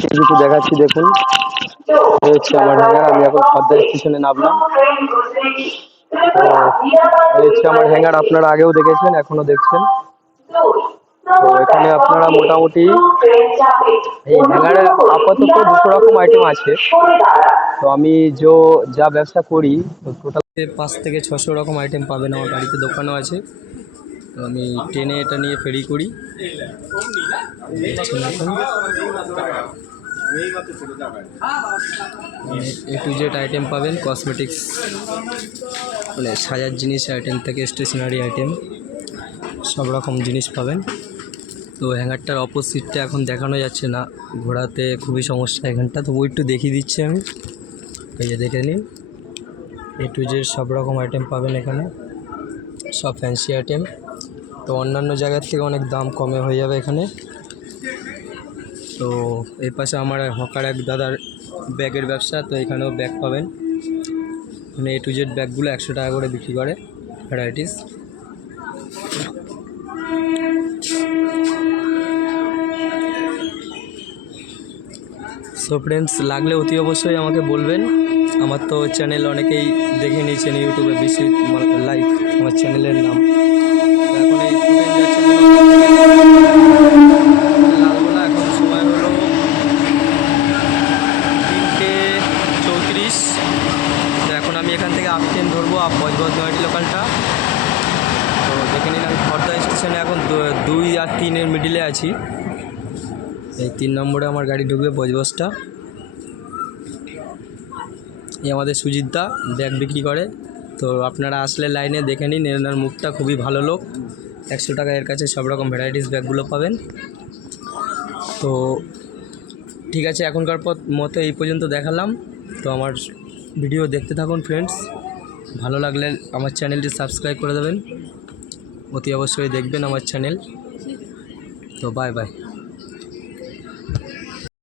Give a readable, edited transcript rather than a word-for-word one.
কিছু দেখাচ্ছি দেখুন। এই হচ্ছে আমার হ্যাঙ্গার। আমি এখন খদ্দা স্টেশনে নামলাম। তো এই হচ্ছে আমার হ্যাঙ্গার, আপনারা আগেও দেখেছেন, এখনো দেখছেন। তো এখানে আপনারা মোটামুটি এই হ্যাঙ্গারে আপাতত 200 রকম আইটেম আছে। তো আমি যা ব্যবসা করি, তো টোটাল 5 থেকে 600 রকম আইটেম পাবেন। আমার বাড়িতে দোকানও আছে। তো আমি ট্রেনে এটা নিয়ে ফেরি করি। A to Z আইটেম পাবেন, কসমেটিক্স মানে সাজার জিনিস আইটেম থেকে স্টেশনারি আইটেম সব রকম জিনিস পাবেন। তো হ্যাঙ্গারটার অপোজিটটা এখন দেখানো যাচ্ছে না, ঘোরাতে খুবই সমস্যা এখানটা, তো একটু দেখিয়ে দিচ্ছি আমি। এই যে দেখে নিন, A to Z সব রকম আইটেম পাবেন এখানে, সব ফ্যান্সি আইটেম। তো অন্যান্য জায়গার থেকে অনেক দাম কমে হয়ে যাবে এখানে। তো এই পাশে আমার হকার এক দাদার ব্যাগের ব্যবসা, তো এখানেও ব্যাগ পাবেন। মানে A to Z ব্যাগগুলো 100 টাকা করে বিক্রি করে, ভ্যারাইটিস। সো ফ্রেন্ডস, লাগলে অতি অবশ্যই আমাকে বলবেন। আমার তো চ্যানেল অনেকেই দেখে নিয়েছেন ইউটিউবে, বেশি লাইক আমার চ্যানেলের নাম। এখন এই ফুটেজ যাচ্ছে লালগোলা। এখন সময় হলো 3:34। তো এখন আমি এখান থেকে আপ ট্রেন ধরবো, বজবজ নয়াটি লোকালটা। তো দেখে নিন, আমি খড়দা স্টেশনে এখন 2 আর 3-এর মিডিলে আছি। এই 3 নম্বরে আমার গাড়ি ঢুকবে, বজবজটা। এই আমাদের সুজিতদা ব্যাগ বিক্রি করে। তো আপনারা আসলে লাইনে দেখে নিন, এনার মুখটা খুবই ভালো লোক। 100 টাকা এর কাছে সব রকম ভ্যারাইটিস ব্যাগগুলো পাবেন। তো ঠিক আছে, এখনকার মতো এই পর্যন্ত দেখালাম। তো আমার ভিডিও দেখতে থাকুন ফ্রেন্ডস। ভালো লাগলে আমার চ্যানেলটি সাবস্ক্রাইব করে দেবেন, অতি অবশ্যই দেখবেন আমার চ্যানেল। তো বাই বাই।